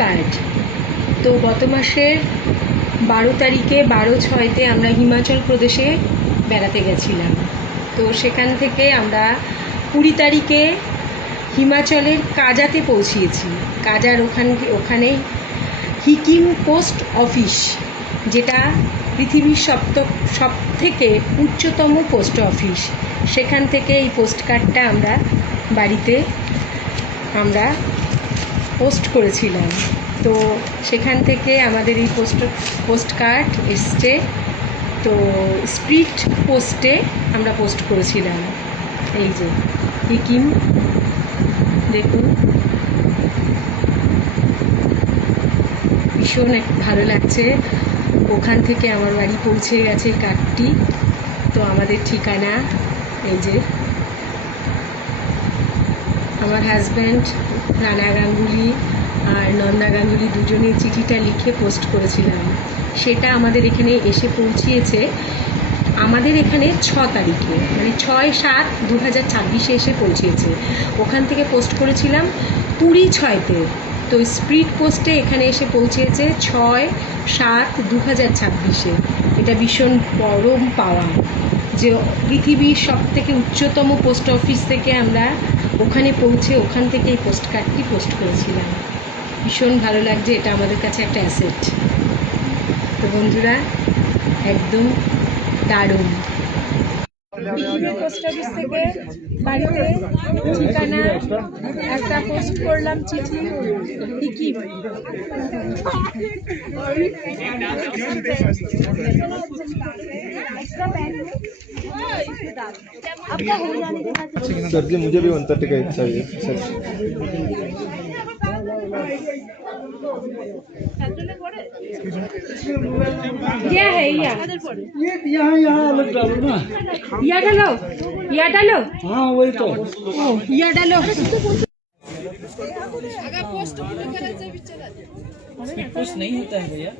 Card. তো গত মাসের 12 তারিখে 12/6-তে আমরা হিমাচল প্রদেশে বেড়াতে গেছিলাম। তো সেখান থেকে আমরা 20 তারিখে হিমাচলের কাজাতে পৌঁছিয়েছি। কাজার ওখানে সিকিম পোস্ট অফিস, যেটা পৃথিবীর সব থেকে উচ্চতম পোস্ট অফিস, সেখান থেকে এই পোস্ট কার্ডটা আমরা বাড়িতে পোস্ট করেছিলাম। তো সেখান থেকে আমাদের এই পোস্ট কার্ড এসছে। তো স্পিড পোস্টে আমরা পোস্ট করেছিলাম। এই যে সিকিম, দেখুন ভীষণ ভালো লাগছে। ওখান থেকে আমার বাড়ি পৌঁছে গেছে কার্ডটি। তো আমাদের ঠিকানা এই যে, আমার হাজব্যান্ড রানা গাঙ্গুলি আর নন্দা গাঙ্গুলি দুজনে চিঠিটা লিখে পোস্ট করেছিলাম। সেটা আমাদের এখানে এসে পৌঁছিয়েছে আমাদের এখানে 6 তারিখে, মানে 6/7/2026 এসে পৌঁছিয়েছে। ওখান থেকে পোস্ট করেছিলাম 20/6-তে। তো স্পিড পোস্টে এখানে এসে পৌঁছেছে 6/7/2026-এ। এটা ভীষণ পরম পাওয়া যে পৃথিবীর সব থেকে উচ্চতম পোস্ট অফিস থেকে আমরা ওখানে পৌঁছে ওখান থেকে এই পোস্ট কার্ডটি পোস্ট করেছিলাম। ভীষণ ভালো লাগছে, এটা আমাদের কাছে একটা অ্যাসেট। তো বন্ধুরা, একদম দারুণ। পোস্ট অফিস থেকে বাড়িতে ঠিকানা একটা পোস্ট করলাম চিঠি। সিকিম सर जी, मुझे भी 69 का चाहिए सर। क्या है ये यहाँ अलग डालो ना। या डालो, या डालो, हाँ वही तो। या डालो। स्पीड पोस्ट नहीं होता है भैया,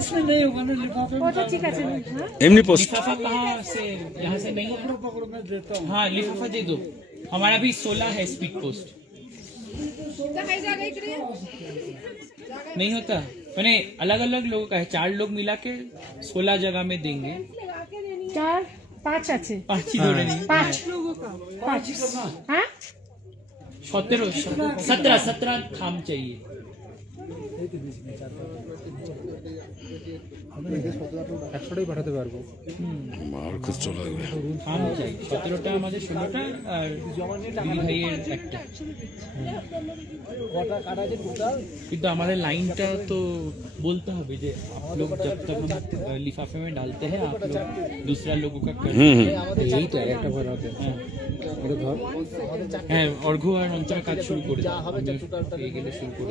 उसमें नहीं होगा ना लिफाफे में। ठीक है, एमनी पोस्ट लिफाफा कहाँ से, यहाँ से नहीं है। पकड़ो मैं देता हूँ। हाँ लिफाफा दे दो, हमारा भी 16 है स्पीड पोस्ट। नहीं होता, मैंने अलग अलग लोगों का है, 4 लोग मिला के 16 जगह में देंगे। 4 5 আছে, 5 ही जोड़े नहीं, 5 5। हाँ 17 थाम चाहिए। একশোটাই পাঠাতে পারবো। থাম চাই 17টা আমাদের, 16টা আর দিদি ভাইয়ের একটা। কিন্তু আমাদের लाइनটা তো বলতে হবে যে आप लोग जब तक हम लिफाफे में डालते हैं आप लोग दूसरा लोगों का करते हैं। এইটা একটা ভয় রাখবে। এটা ধর। হ্যাঁ, অর্ঘ্য আর অন্তরা কাজ শুরু করে দাও, আমি এগিয়ে শুরু করব।